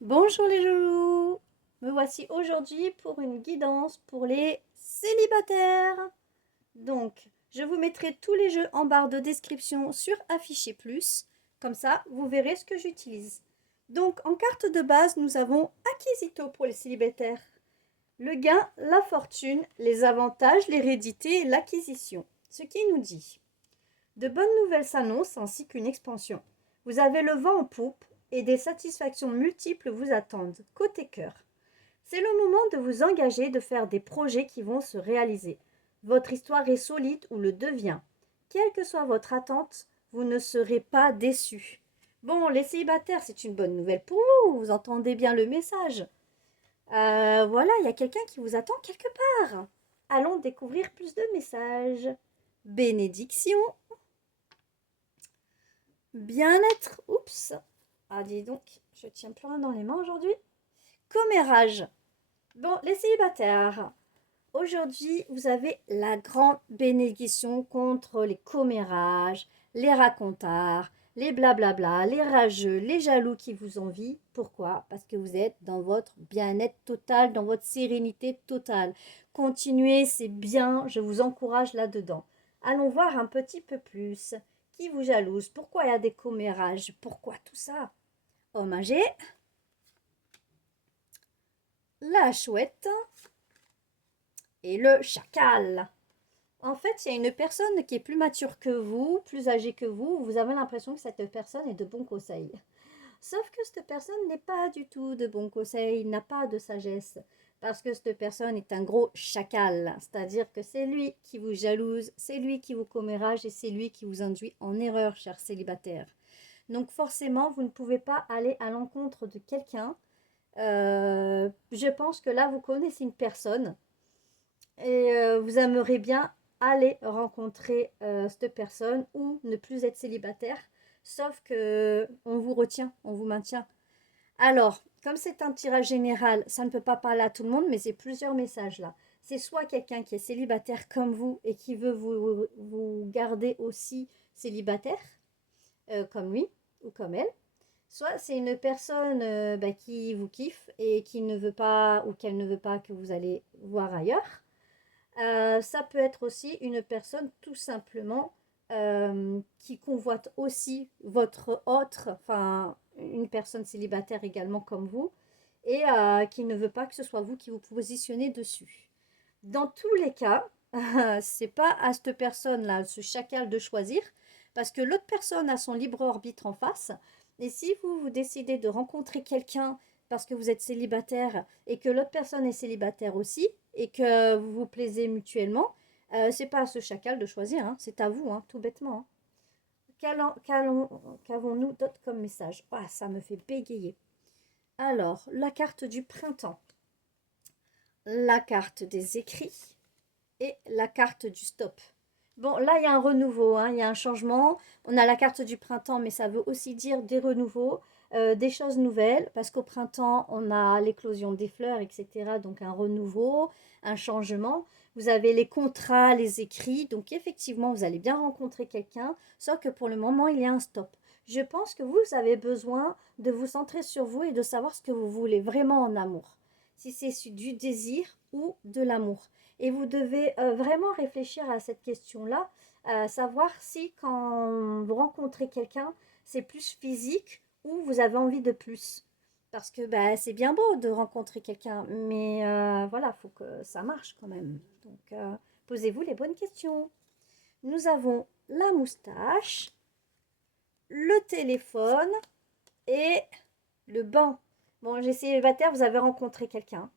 Bonjour les loulous, me voici aujourd'hui pour une guidance pour les célibataires. Donc, je vous mettrai tous les jeux en barre de description sur Afficher Plus, comme ça vous verrez ce que j'utilise. Donc, en carte de base, nous avons Acquisito pour les célibataires. Le gain, la fortune, les avantages, l'hérédité et l'acquisition. Ce qui nous dit de bonnes nouvelles s'annoncent ainsi qu'une expansion. Vous avez le vent en poupe et des satisfactions multiples vous attendent. Côté cœur, c'est le moment de vous engager, de faire des projets qui vont se réaliser. Votre histoire est solide ou le devient. Quelle que soit votre attente, vous ne serez pas déçus. Bon, les célibataires, c'est une bonne nouvelle pour vous, vous entendez bien le message. Voilà, il y a quelqu'un qui vous attend quelque part. Allons découvrir plus de messages. Bénédiction. Bien-être. Oups. Ah, dis donc, je tiens plus rien dans les mains aujourd'hui. Commérage. Bon, les célibataires. Aujourd'hui, vous avez la grande bénédiction contre les commérages, les racontards, les blablabla, les rageux, les jaloux qui vous envient. Pourquoi? Parce que vous êtes dans votre bien-être total, dans votre sérénité totale. Continuez, c'est bien, je vous encourage là-dedans. Allons voir un petit peu plus. Qui vous jalouse? Pourquoi il y a des commérages? Pourquoi tout ça? Homme âgé, la chouette et le chacal. En fait, il y a une personne qui est plus mature que vous, plus âgée que vous. Vous avez l'impression que cette personne est de bons conseils. Sauf que cette personne n'est pas du tout de bons conseils, n'a pas de sagesse. Parce que cette personne est un gros chacal. C'est-à-dire que c'est lui qui vous jalouse, c'est lui qui vous commérage et c'est lui qui vous induit en erreur, cher célibataire. Donc forcément, vous ne pouvez pas aller à l'encontre de quelqu'un. Je pense que là, vous connaissez une personne et vous aimeriez bien aller rencontrer cette personne ou ne plus être célibataire, sauf que on vous retient, on vous maintient. Alors, comme c'est un tirage général, ça ne peut pas parler à tout le monde, mais c'est plusieurs messages là. C'est soit quelqu'un qui est célibataire comme vous et qui veut vous garder aussi célibataire, comme lui ou comme elle, soit c'est une personne qui vous kiffe et qui ne veut pas ou qu'elle ne veut pas que vous allez voir ailleurs. Ça peut être aussi une personne tout simplement qui convoite aussi votre autre, enfin une personne célibataire également comme vous, et qui ne veut pas que ce soit vous qui vous positionnez dessus. Dans tous les cas, c'est pas à cette personne-là, ce chacal, de choisir, parce que l'autre personne a son libre arbitre en face. Et si vous décidez de rencontrer quelqu'un parce que vous êtes célibataire et que l'autre personne est célibataire aussi et que vous vous plaisez mutuellement, c'est pas à ce chacal de choisir, hein, c'est à vous, hein, tout bêtement. Hein. Qu'avons-nous d'autre comme message? Ah, ça me fait bégayer. Alors, la carte du printemps, la carte des écrits et la carte du stop. Bon, là, il y a un renouveau, hein, il y a un changement. On a la carte du printemps, mais ça veut aussi dire des renouveaux, des choses nouvelles, parce qu'au printemps, on a l'éclosion des fleurs, etc. Donc, un renouveau, un changement. Vous avez les contrats, les écrits. Donc, effectivement, vous allez bien rencontrer quelqu'un, sauf que pour le moment, il y a un stop. Je pense que vous avez besoin de vous centrer sur vous et de savoir ce que vous voulez vraiment en amour. Si c'est du désir ou de l'amour. Et vous devez vraiment réfléchir à cette question-là, savoir si quand vous rencontrez quelqu'un, c'est plus physique ou vous avez envie de plus. Parce que bah, c'est bien beau de rencontrer quelqu'un, mais voilà, il faut que ça marche quand même. Donc, posez-vous les bonnes questions. Nous avons la moustache, le téléphone et le banc. Bon, j'ai célibataire, vous avez rencontré quelqu'un.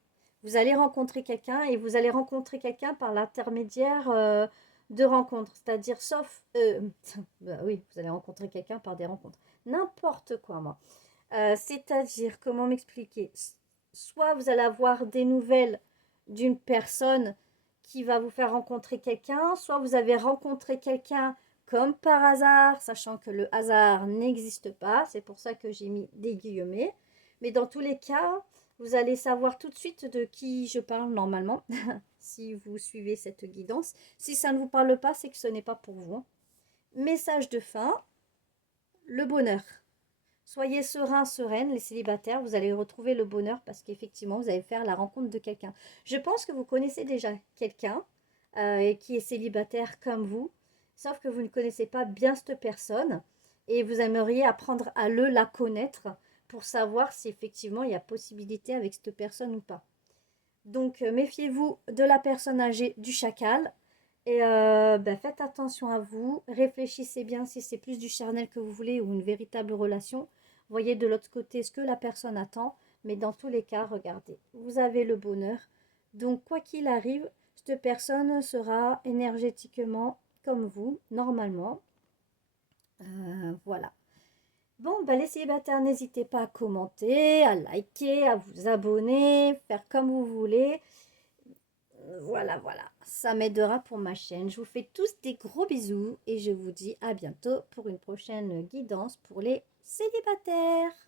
Vous allez rencontrer quelqu'un et vous allez rencontrer quelqu'un par l'intermédiaire de rencontres. C'est-à-dire, sauf... bah oui, vous allez rencontrer quelqu'un par des rencontres. N'importe quoi, moi. C'est-à-dire, comment m'expliquer? Soit vous allez avoir des nouvelles d'une personne qui va vous faire rencontrer quelqu'un, soit vous avez rencontré quelqu'un comme par hasard, sachant que le hasard n'existe pas. C'est pour ça que j'ai mis des guillemets. Mais dans tous les cas, vous allez savoir tout de suite de qui je parle normalement, si vous suivez cette guidance. Si ça ne vous parle pas, c'est que ce n'est pas pour vous. Hein. Message de fin, le bonheur. Soyez serein, sereine, les célibataires, vous allez retrouver le bonheur parce qu'effectivement, vous allez faire la rencontre de quelqu'un. Je pense que vous connaissez déjà quelqu'un qui est célibataire comme vous, sauf que vous ne connaissez pas bien cette personne et vous aimeriez apprendre à la connaître pour savoir si effectivement il y a possibilité avec cette personne ou pas. Donc, méfiez-vous de la personne âgée du chacal et ben, faites attention à vous. Réfléchissez bien si c'est plus du charnel que vous voulez ou une véritable relation. Voyez de l'autre côté ce que la personne attend. Mais dans tous les cas, regardez, vous avez le bonheur. Donc, quoi qu'il arrive, cette personne sera énergétiquement comme vous, normalement. Voilà. Bon, bah, les célibataires, n'hésitez pas à commenter, à liker, à vous abonner, faire comme vous voulez. Voilà, voilà, ça m'aidera pour ma chaîne. Je vous fais tous des gros bisous et je vous dis à bientôt pour une prochaine guidance pour les célibataires.